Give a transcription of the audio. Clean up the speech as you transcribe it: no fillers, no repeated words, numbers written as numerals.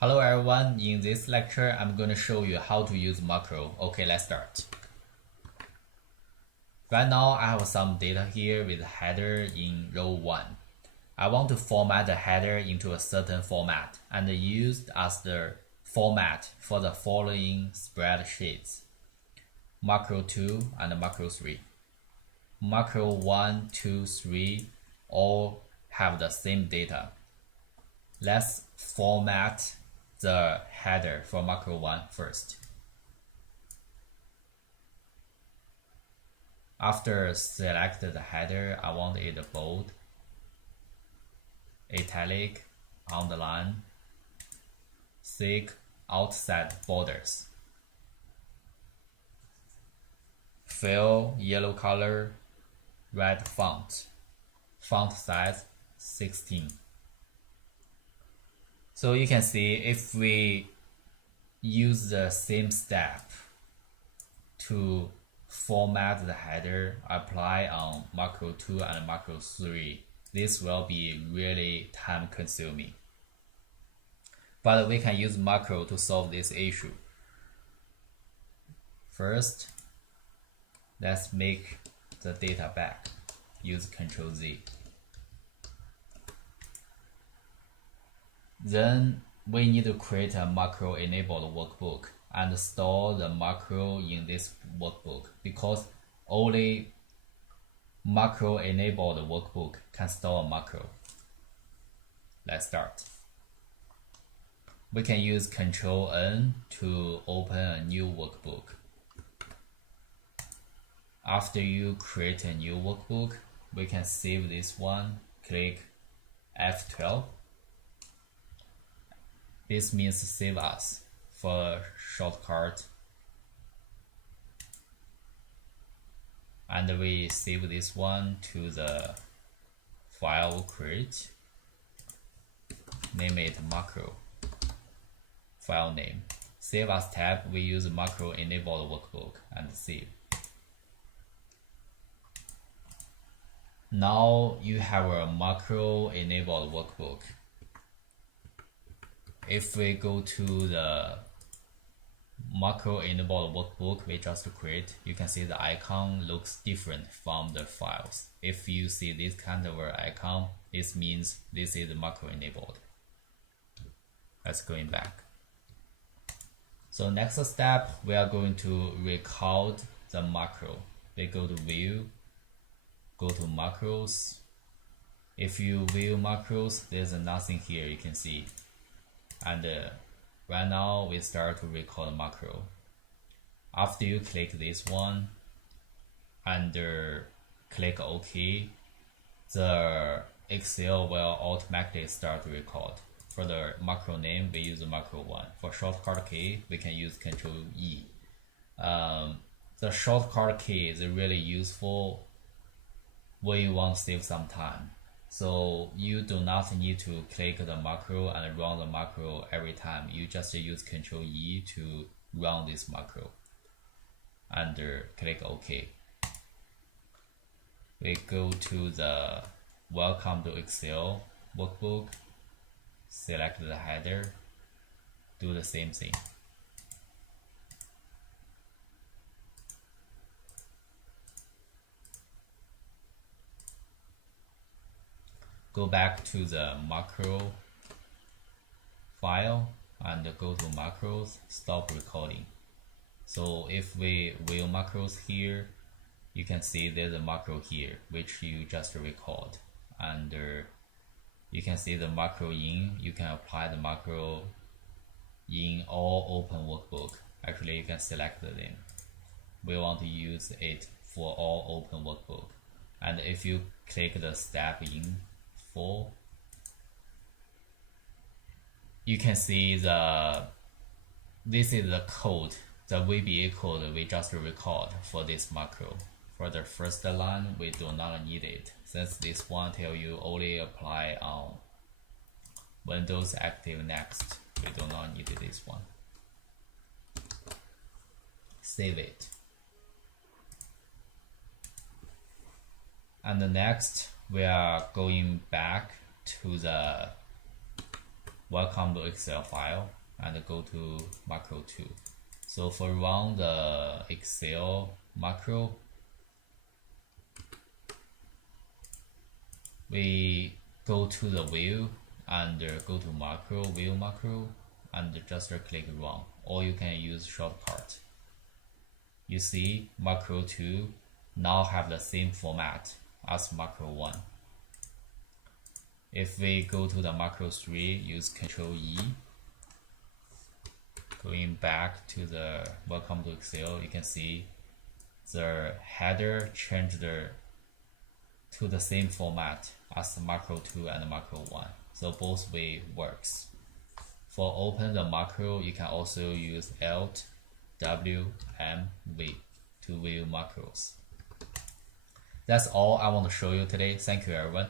Hello everyone, in this lecture I'm going to show you how to use macro. Okay, let's start. Right now I have some data here with header in row 1. I want to format the header into a certain format and use as the format for the following spreadsheets: macro 2 and macro 3. Macro 1, 2, 3 all have the same data. Let's format the header for macro 1 first. After select the header, I want it bold, italic, underline, thick, outside borders. Fill, yellow color, red font. Font size 16. So you can see if we use the same step to format the header, apply on macro 2 and macro 3, this will be really time consuming. But we can use macro to solve this issue. First, let's make the data back. Use Ctrl Z. Then we need to create a macro enabled workbook and store the macro in this workbook, because only macro enabled workbook can store a macro. Let's start. We can use Ctrl N to open a new workbook. After you create a new workbook, we can save this one. Click F12. This means save as for a shortcut. And we save this one to the file create. Name it macro. File name. Save as tab, we use macro enabled workbook and save. Now you have a macro enabled workbook. If we go to the macro enabled workbook we just create, you can see the icon looks different from the files. If you see this kind of icon, this means this is macro enabled. Let's go back. So next step, we are going to record the macro. We go to view, go to macros. If you view macros, there's nothing here you can see. And right now we start to record macro. After you click this one and click OK, the Excel will automatically start to record. For the macro name, we use macro 1. For shortcut key, we can use Ctrl E. The shortcut key is really useful when you want to save some time. So you do not need to click the macro and run the macro every time. You just use Ctrl E to run this macro and click OK. We go to the Welcome to Excel workbook, select the header, do the same thing. Go back to the macro file and go to macros, stop recording. So if we view macros here, you can see there's a macro here which you just record, and you can see the macro in. You can apply the macro in all open workbook. Actually, you can select them. We want to use it for all open workbook. And if you click the step in full, you can see this is the code, the VBA code we just record for this macro. For the first line, we do not need it, since this one tell you only apply on Windows Active Next. We do not need this one. Save it. And next, we are going back to the welcome to Excel file and go to macro 2. So for run the Excel macro, we go to the view and go to macro, view macro, and just click run, or you can use shortcut. You see macro 2 now have the same format as macro 1. If we go to the macro 3, use Ctrl E, going back to the welcome to Excel, you can see the header changed to the same format as macro 2 and macro 1. So both way works. For open the macro, you can also use Alt W M V to view macros. That's all I want to show you today. Thank you everyone.